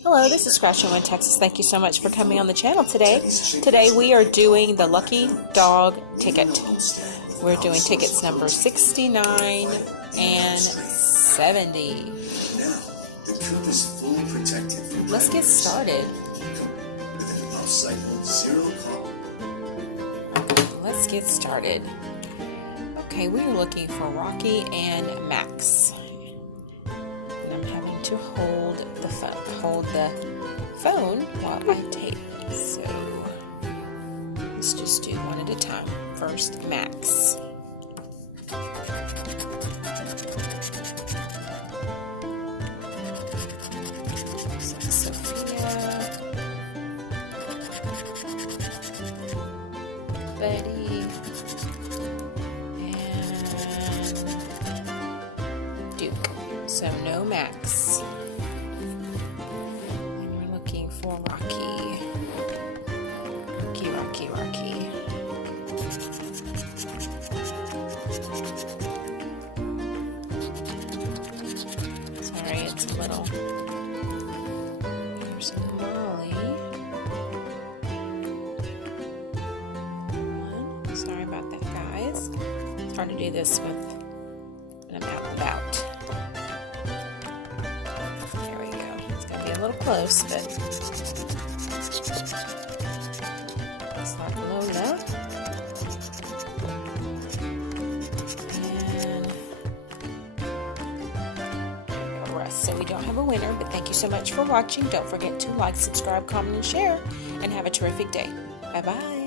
Hello, this is Scratchnwintx. Thank you so much for coming on the channel today. Today we are doing the Lucky Dog ticket. We're doing tickets number 69 and 70. Let's get started. Let's get started. Okay, we're looking for Rocky and Max. And I'm having to hold the phone while I tape. So let's just do one at a time. First, Max. Sophia, Betty, and Duke. So no Max. And we're looking for Rocky. Rocky. Sorry, it's a little. Here's Molly. Sorry about that, guys. It's hard to do this when I'm out and about. There we go. It's going to be a little close, but it's like Lola. So we don't have a winner, but thank you so much for watching. Don't forget to like, subscribe, comment, and share, and have a terrific day. Bye-bye.